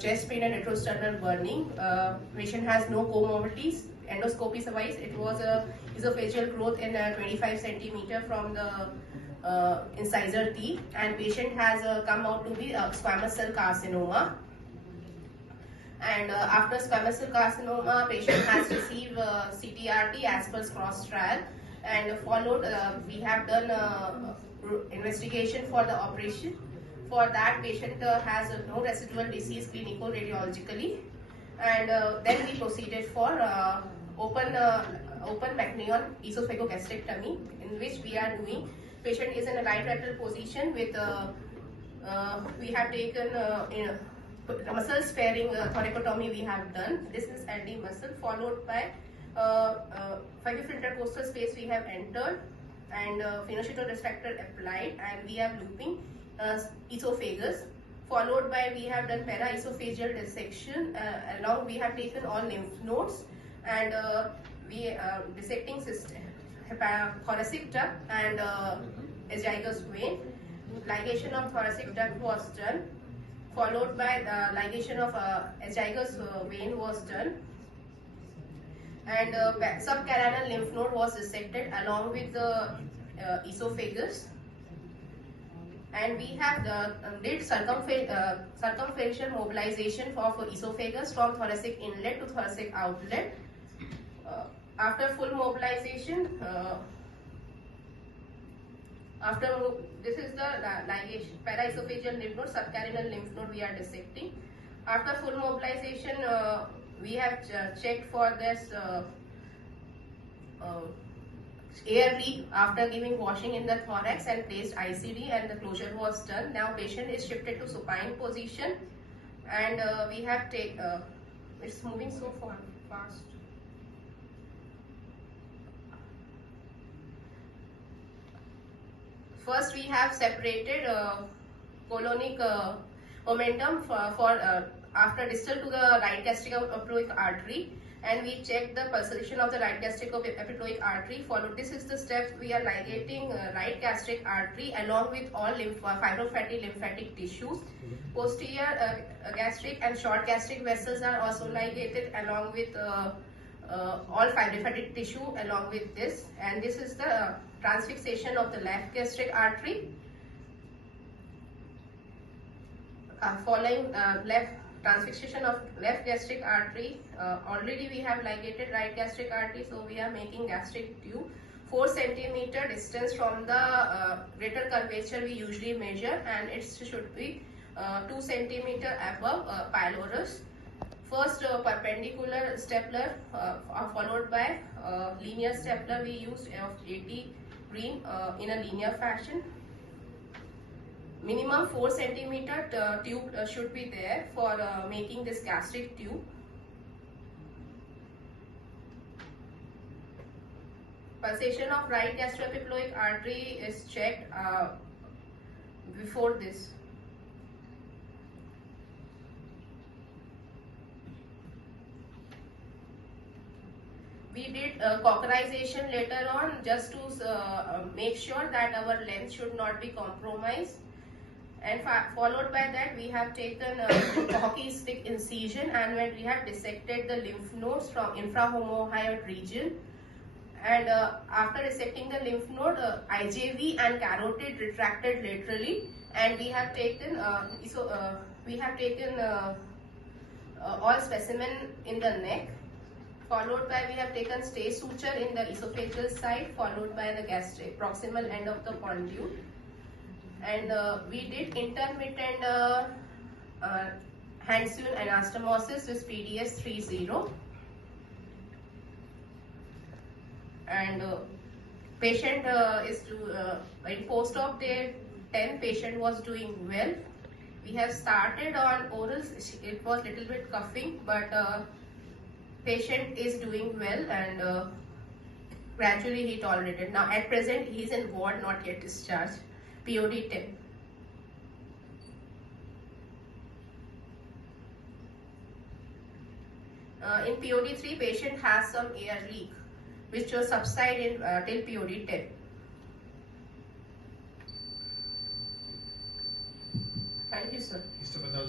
chest pain and retrosternal burning. Patient has no comorbidities. Endoscopy wise, it was a esophageal growth in 25 centimeter from the incisor teeth, and patient has come out to be squamous cell carcinoma. And after squamous cell carcinoma, patient has received CTRT as per cross trial, and followed we have done investigation for the operation. For that, patient has no residual disease clinico-radiologically, and then we proceeded for open MIDCON esophagogastrectomy, in which we are doing. Patient is in a right lateral position with we have taken muscle sparing thoracotomy we have done. This is LD muscle, followed by intercostal space we have entered, and phenocital restrictor applied, and we have looping esophagus, followed by we have done paraesophageal dissection. Along we have taken all lymph nodes, and we dissecting system, thoracic duct and azygous vein. Ligation of thoracic duct was done, followed by the ligation of azygous vein was done, and subcarinal lymph node was dissected along with the esophagus. And we have did circumferential mobilization of esophagus from thoracic inlet to thoracic outlet. After full mobilization, this is the ligation, paraesophageal lymph node, subcarinal lymph node we are dissecting. After full mobilization, we have checked for this air leak after giving washing in the thorax and placed ICD, and the closure was done. Now patient is shifted to supine position, and we have it's moving so fast. First we have separated colonic momentum for after distal to the right gastric epiploic artery, and we check the pulsation of the right gastric epiploic artery. Follow, this is the steps we are ligating right gastric artery along with all fibrofatty lymphatic tissues. Posterior gastric and short gastric vessels are also ligated along with all fibrofatty tissue along with this, and this is the transfixation of the left gastric artery. Following left transfixation of left gastric artery, already we have ligated right gastric artery, so we are making gastric tube. 4 centimeter distance from the greater curvature we usually measure, and it should be 2 centimeter above pylorus. First perpendicular stapler followed by linear stapler we used of 80 green in a linear fashion. Minimum 4 centimeter tube should be there for making this gastric tube. Pulsation of right gastroepiploic artery is checked before this. We did cauterization later on just to make sure that our length should not be compromised. And followed by that, we have taken a hockey stick incision, and when we have dissected the lymph nodes from infrahumohyoid region. And after dissecting the lymph node, IJV and carotid retracted laterally, and we have taken all specimen in the neck. Followed by we have taken stay suture in the esophageal side, followed by the gastric proximal end of the conduit. And we did intermittent hand-sewn anastomosis with PDS 30. And patient is in post-op day 10, patient was doing well. We have started on orals. It was little bit coughing, but patient is doing well, and gradually he tolerated. Now at present he is in ward, not yet discharged. POD 10. In POD 3, patient has some air leak which will subside in till POD 10.